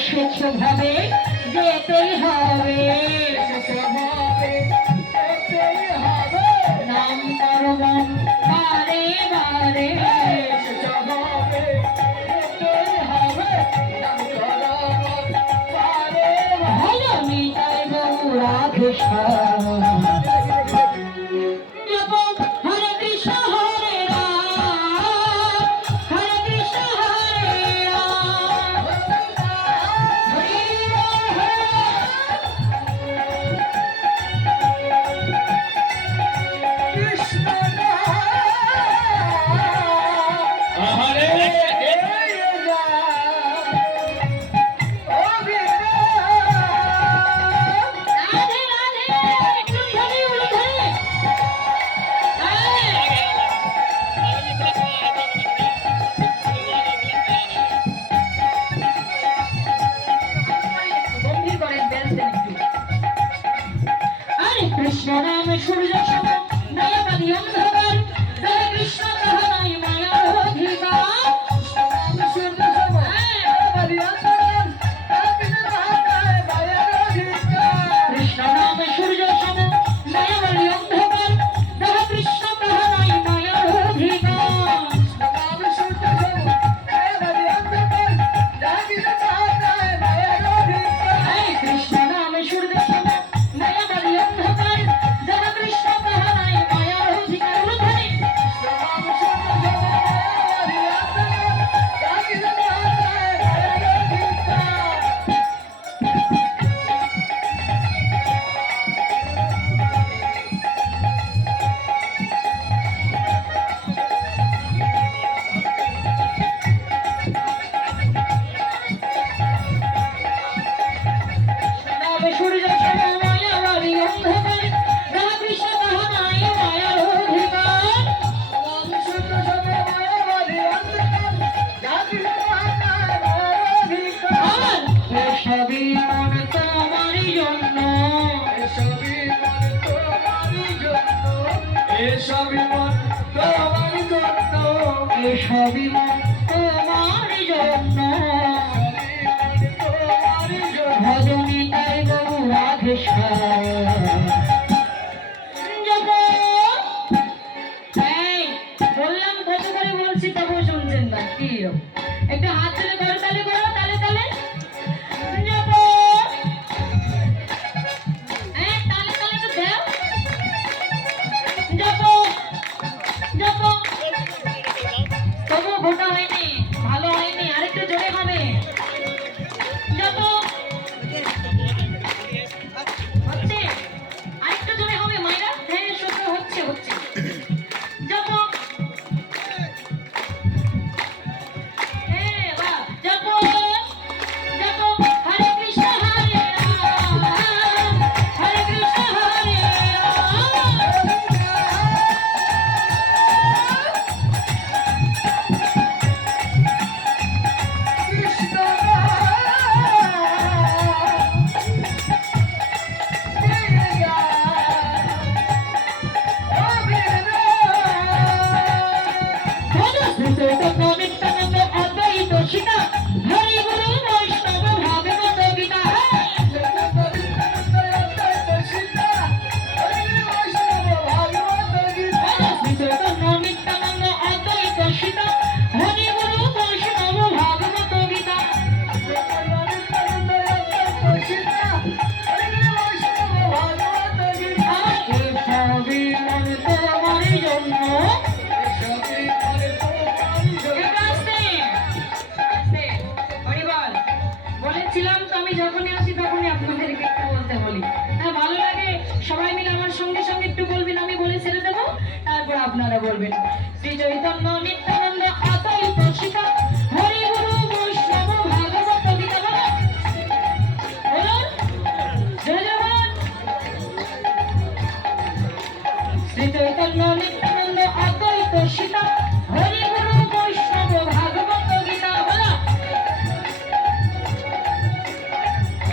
এসেছো ভাবে যেতেই হবে, নাম করবন বারে বারে, ভালো নিতাই বাবু রাধে শ্যাম। হরে কৃষ্ণ হরে রাম, হরে কৃষ্ণ হরে রাম, হরে রাম হরে কৃষ্ণ হরে রাধে রাধে, একটু ধরে উড়ে ধরে। গম্ভীর করেন, বেঞ্চ দেন একটু। হরে কৃষ্ণ নাম সূর্য সম, নয়নাদি অন্ধকার, হরে কৃষ্ণ তাহা নাই মায়ার অধিকার। কৃষ্ণ নাম সূর্য সম, নয়নাদি অন্ধকার, হরে কৃষ্ণ তাহা নাই মায়ার অধিকার। হরে কৃষ্ণ নাম সূর্য সম, নয়নাদি অন্ধকার, হরে কৃষ্ণ তাহা নাই মায়ার অধিকার। উলুধ্বনি। নামে সূর্য সম, মায়াবাদী অন্ধকার, হরে কৃষ্ণ তাহা নাই মায়ার অধিকার। আর এসবই মন তোমারই জন্য, এসবই মন তোমার জন্য, এসবই মন তোমারই জন্য, ভজনী তাই বাবু রাধে শ্যাম। এই, বললাম কত করে বলছি তবু শুনছেন না, কি একটু হাত তুলে করতালি করো, তালে তালে যাবো। তালে তালে তো দাও, যাবো যাবো। তবু ভোটা হয়নি, ভালো হয়নি, আরেকটু জোরে হবে। যাবো, হচ্ছে আরেকটু জোরে হবে মায়েরা। হ্যাঁ সত্য, হচ্ছে হচ্ছে। যাবো, হ্যাঁ বাহ, যাবো যাবো। হরে কৃষ্ণ হরে রাম, হরে কৃষ্ণ হরে রাম। নিত্যানন্দ অদ্বৈত সীতা, হরি গুরু বৈষ্ণব ভাগবত গীতা। নিত্যানন্দ অদ্বৈত সীতা, হরি গুরু বৈষ্ণব ভাগবত গীতা। এসবই মন তোমারই জন্য। বলেছিলাম তো আমি যখনই আসি তখনই আপনাদেরকে একটু বলতে বলি। হ্যাঁ ভালো লাগে, সবাই মিলে আমার সঙ্গে সঙ্গে একটু বলবেন, আমি বলে ছেড়ে দেবো, তারপর আপনারা বলবেন। শ্রী চৈতন্য নিত্যানন্দ অদ্বৈত সীতা, হরি গুরু বৈষ্ণব ভাগবত গীতা। বলুন জয় জগন্নাথ। শ্রী চৈতন্য নিত্যানন্দ অদ্বৈত সীতা, হরি গুরু বৈষ্ণব ভাগবত গীতা। বলা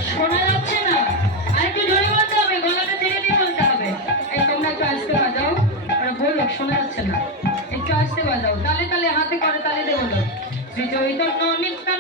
শোনা যাচ্ছে না, আরেকটু জোরে বলতে হবে, গলাটা ছেড়ে দিয়ে বলতে হবে। এই তোমরা একটু আসতে বাজাও, বলো শোনা যাচ্ছে না, একটু আসতে বাজাও, তালে তালে হাতে করে তালে দিয়ে বলো। শ্রী চৈতন্য নিত্যানন্দ